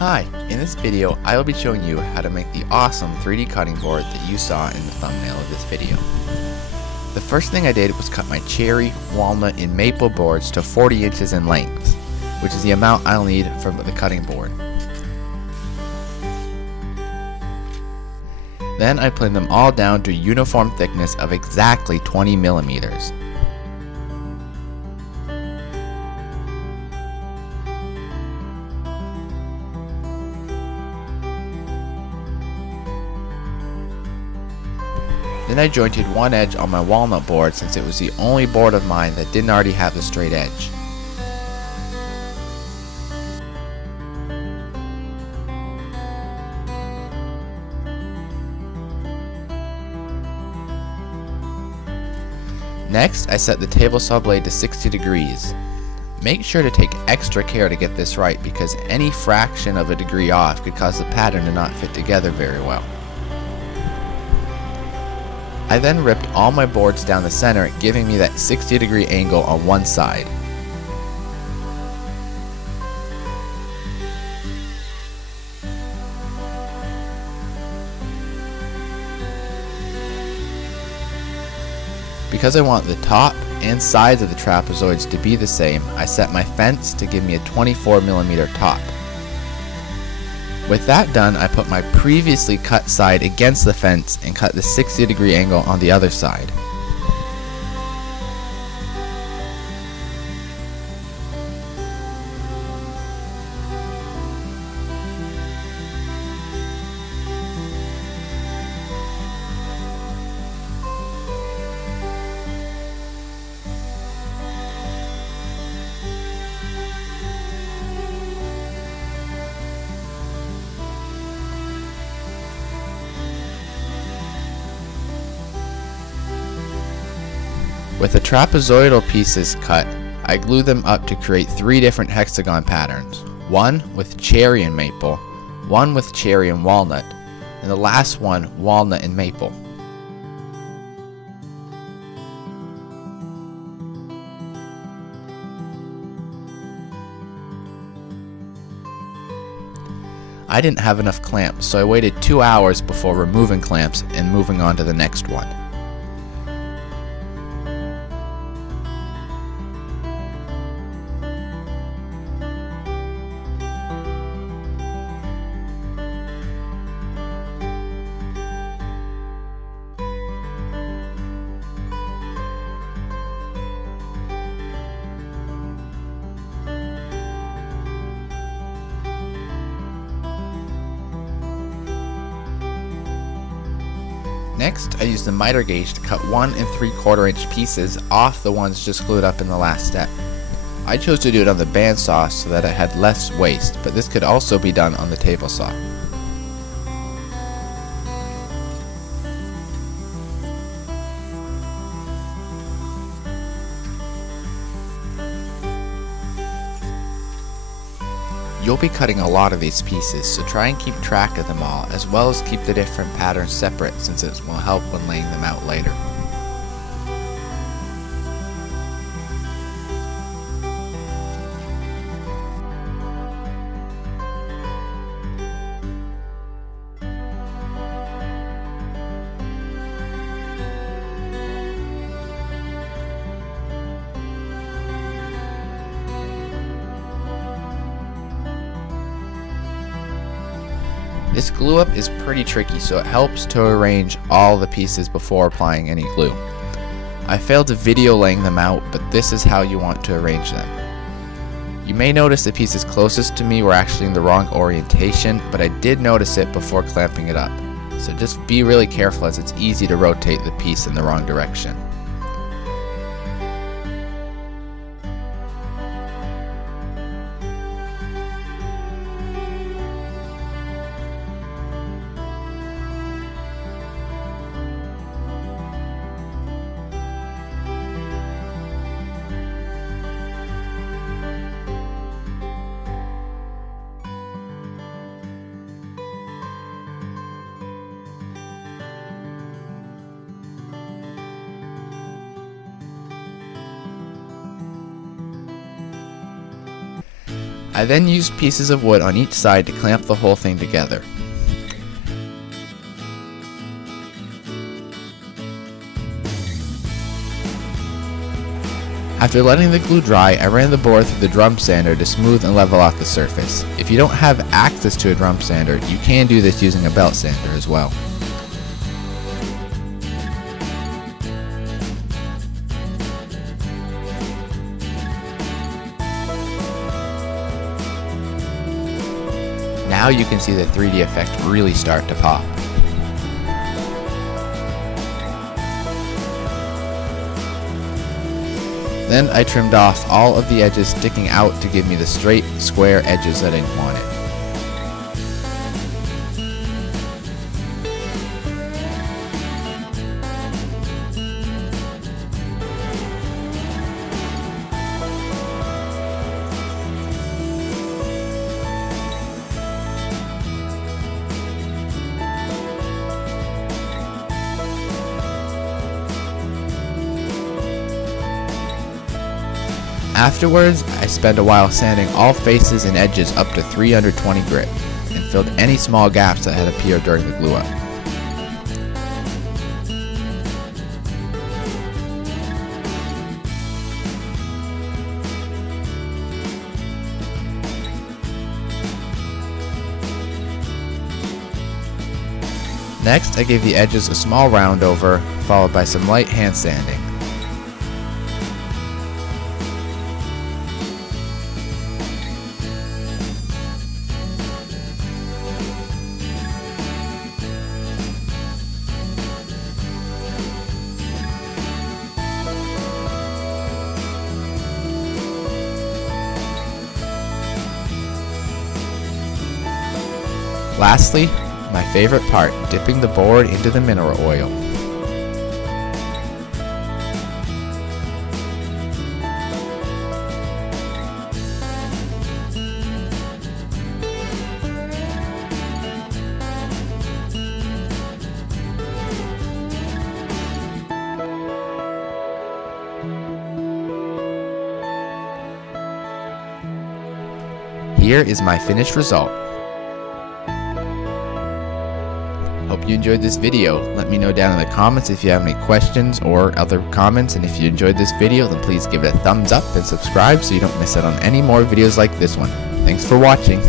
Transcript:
Hi, in this video I will be showing you how to make the awesome 3D cutting board that you saw in the thumbnail of this video. The first thing I did was cut my cherry, walnut, and maple boards to 40 inches in length, which is the amount I'll need for the cutting board. Then I planed them all down to a uniform thickness of exactly 20 millimeters. Then I jointed one edge on my walnut board since it was the only board of mine that didn't already have a straight edge. Next, I set the table saw blade to 60 degrees. Make sure to take extra care to get this right because any fraction of a degree off could cause the pattern to not fit together very well. I then ripped all my boards down the center, giving me that 60-degree angle on one side. Because I want the top and sides of the trapezoids to be the same, I set my fence to give me a 24mm top. With that done, I put my previously cut side against the fence and cut the 60-degree angle on the other side. With the trapezoidal pieces cut, I glued them up to create 3 different hexagon patterns. One with cherry and maple, one with cherry and walnut, and the last one walnut and maple. I didn't have enough clamps, so I waited 2 hours before removing clamps and moving on to the next one. Next, I used the miter gauge to cut 1 3/4 inch pieces off the ones just glued up in the last step. I chose to do it on the bandsaw so that it had less waste, but this could also be done on the table saw. You'll be cutting a lot of these pieces, so try and keep track of them all, as well as keep the different patterns separate since it will help when laying them out later. This glue up is pretty tricky, so it helps to arrange all the pieces before applying any glue. I failed to video laying them out, but this is how you want to arrange them. You may notice the pieces closest to me were actually in the wrong orientation, but I did notice it before clamping it up. So just be really careful as it's easy to rotate the piece in the wrong direction. I then used pieces of wood on each side to clamp the whole thing together. After letting the glue dry, I ran the board through the drum sander to smooth and level out the surface. If you don't have access to a drum sander, you can do this using a belt sander as well. Now you can see the 3D effect really start to pop. Then I trimmed off all of the edges sticking out to give me the straight, square edges that I wanted. Afterwards, I spent a while sanding all faces and edges up to 320 grit, and filled any small gaps that had appeared during the glue up. Next, I gave the edges a small round over, followed by some light hand sanding. Lastly, my favorite part, dipping the board into the mineral oil. Here is my finished result. Hope you enjoyed this video. Let me know down in the comments if you have any questions or other comments, and if you enjoyed this video, then please give it a thumbs up and subscribe so you don't miss out on any more videos like this one. Thanks for watching.